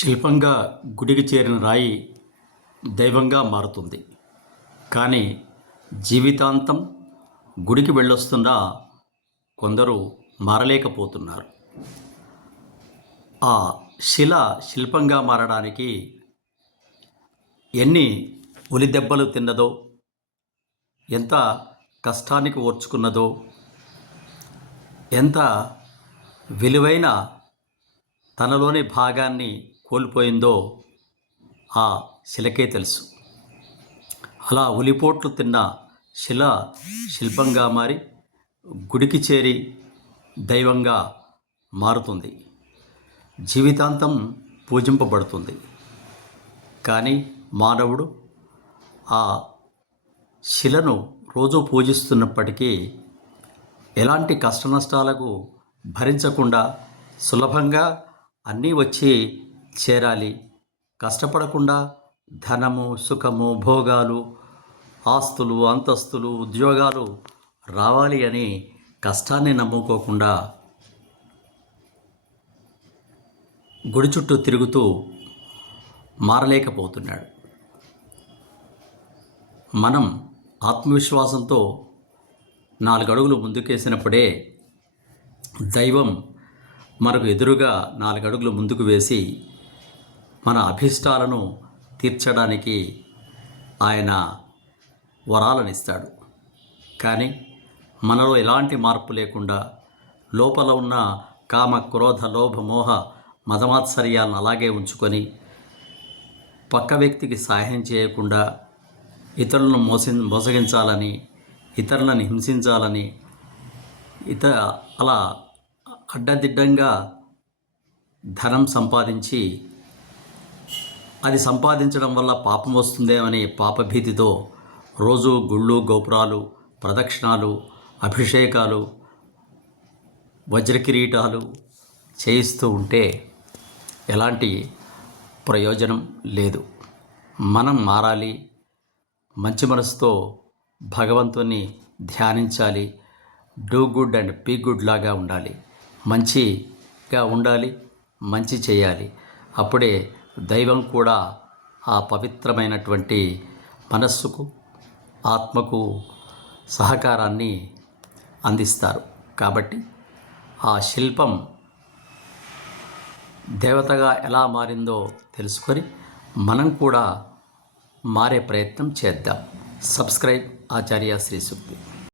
శిల్పంగా గుడికి చేరిన రాయి దైవంగా మారుతుంది. కానీ జీవితాంతం గుడికి వెళ్ళొస్తున్నా కొందరు మారలేకపోతున్నారు. ఆ శిల శిల్పంగా మారడానికి ఎన్ని ఉలి దెబ్బలు తిన్నదో ఎంత కష్టానికి ఓర్చుకున్నదో ఎంత విలువైన తనలోని భాగాన్ని కోల్పోయిందో ఆ శిలకే తెలుసు. అలా ఉలిపోట్లు తిన్న శిల శిల్పంగా మారి గుడికి చేరి దైవంగా మారుతుంది. జీవితాంతం పూజింపబడుతుంది. కానీ మానవుడు ఆ శిలను రోజు పూజిస్తున్నప్పటికీ ఎలాంటి కష్టనష్టాలకు భరించకుండా సులభంగా అన్నీ వచ్చి చేరాలి. కష్టపడకుండా ధనము సుఖము భోగాలు ఆస్తులు అంతస్తులు ఉద్యోగాలు రావాలి అని కష్టాన్ని నమ్ముకోకుండా గుడి చుట్టూ తిరుగుతూ మారలేకపోతున్నాడు. మనం ఆత్మవిశ్వాసంతో నాలుగు అడుగులు ముందుకేసినప్పుడే దైవం మనకు ఎదురుగా నాలుగు అడుగులు ముందుకు వేసి మన అభిష్టాలను తీర్చడానికి ఆయన వరాలను ఇస్తాడు కానీ మనలో ఎలాంటి మార్పు లేకుండా లోపల ఉన్న కామ క్రోధ లోభ మోహ మదమాత్సర్యాలను అలాగే ఉంచుకొని పక్క వ్యక్తికి సహాయం చేయకుండా ఇతరులను మోసి మోసగించాలని ఇతరులను హింసించాలని ఇత అలా అడ్డదిడ్డంగా ధనం సంపాదించి అది సంపాదించడం వల్ల పాపం వస్తుందేమనే పాపభీతితో రోజు గుళ్ళు గోపురాలు ప్రదక్షిణాలు అభిషేకాలు వజ్రకిరీటాలు చేయిస్తూ ఉంటే ఎలాంటి ప్రయోజనం లేదు. మనం మారాలి మంచి మనసుతో భగవంతుని ధ్యానించాలి do good and be good లాగా ఉండాలి. మంచిగా ఉండాలి మంచి చేయాలి. అప్పుడే దైవం కూడా ఆ పవిత్రమైనటువంటి మనస్సుకు ఆత్మకు సహకారాన్ని అందిస్తారు. కాబట్టి ఆ శిల్పం దేవతగా ఎలా మారిందో తెలుసుకొని మనం కూడా మారే ప్రయత్నం చేద్దాం. సబ్స్క్రైబ్ ఆచార్య శ్రీ సుక్తి